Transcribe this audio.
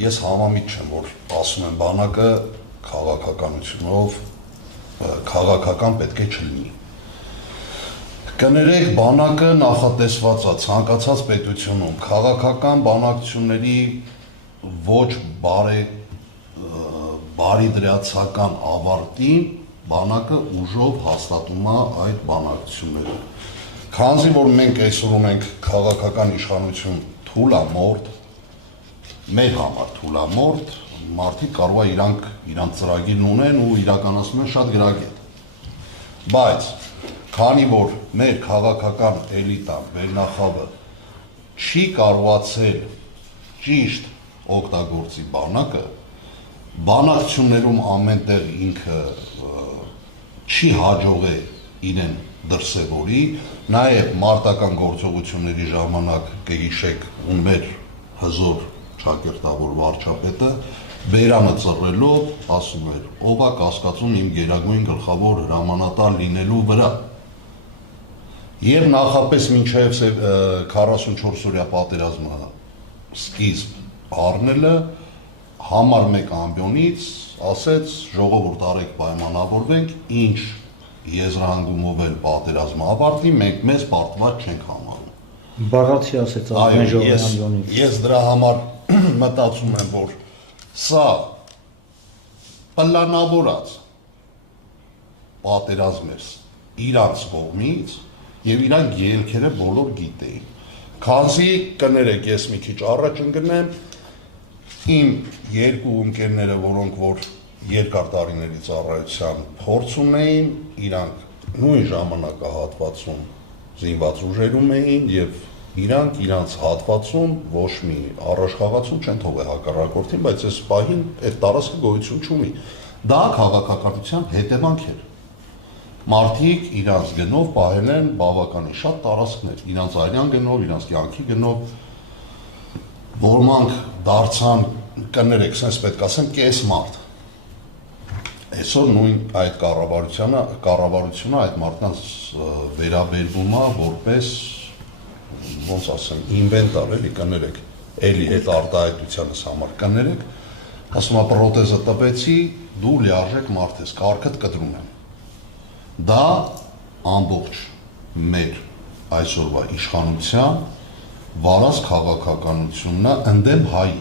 ես համամիտ չեմ, որ ասում եմ բանակը քաղաքականությունով քաղաքական պետք է չլինի։ Կներեք, բանակը նախատեսված է ցանկացած պետությունում քաղաքական բանակցությունների ոչ բարիդրացական ավարտին բանակը ուժով հաստատում է այդ բանակցությունները։ Քանզի որ մենք այսօր ունենք քաղաքական իշխանություն թուլամորթ, մեր համար թուլամորթ, մարդիկ կարող է իրանք ծրագիրն ունեն ու իրականացնում են շատ գրագետ։ Բայց քանի որ մեր քաղաքական էլիտան, վերնախավը չի կարողացել ճիշտ օգտագործի բանակը, բանակցություններում ամենտեղ ինքը չի հաջողել իրեն դրսևորի, նաև մարտական գործողությունների ժամանակ կհիշեք ու մեր հզոր ճակերտավոր վարչապետը բերանը ծռելով ասում էր, ով է կասկածում իմ գերագույն գլխավոր հրամանատար լինելու վրա։ Եվ նախապես մինչև 44-օրյա պատերազմը սկիզբ առնելը համար մեկ ամբիոնից ասեց ժողովուրդ արեք պայմանավորվենք, ինչ եզրահանգումով էլ պատերազմը ավարտի, մենք մեզ պարտված չենք համարում։ Բառացի ասեց այն ժողովրդի ամբիոնից։ Ես դրա համար մտածում եմ, որ սա պլանավորած պատերազմ էր իրանց կողմից եւ իրանք ելքերը բոլոր գիտեին։ Քանզի կներեք, ես մի քիչ առաջ ընկնեմ, իմ երկու ընկերները, որոնք որ երկար տարիների ծառայության փորձ ունեին, իրանք նույն ժամանակահատվածում զինված ուժերում էին եւ իրանք իրանց հատվածում ոչ մի առաջխաղացում չեն թողել հակառակորդին, բայց այս պահին այդ տարածքը գոյություն չունի։ Դա քաղաքականության հետևանք էր։ Մարդիկ իրանց գնով պահել են բավականին շատ տարածքներ, իրանց արյան գնով, իրանց կյանքի գնով, որոնք դարձան, կներեք, sense պետք ասեմ, կես մարդ։ Այսօր նույն այդ կառավարությունը այդ մարդկանց վերաբերվում է որպես ոնց ասեմ, ինվենտար էլի կներեք, էլի այդ արտահայտությանս համար կներեք, ասում է պրոթեզը տվեցի, դու լիարժեք մարդ ես, կարգդ կտրում եմ։ Դա ամբողջ մեր այսօրվա իշխանության վարած քաղաքականությունն է ընդդեմ հայի։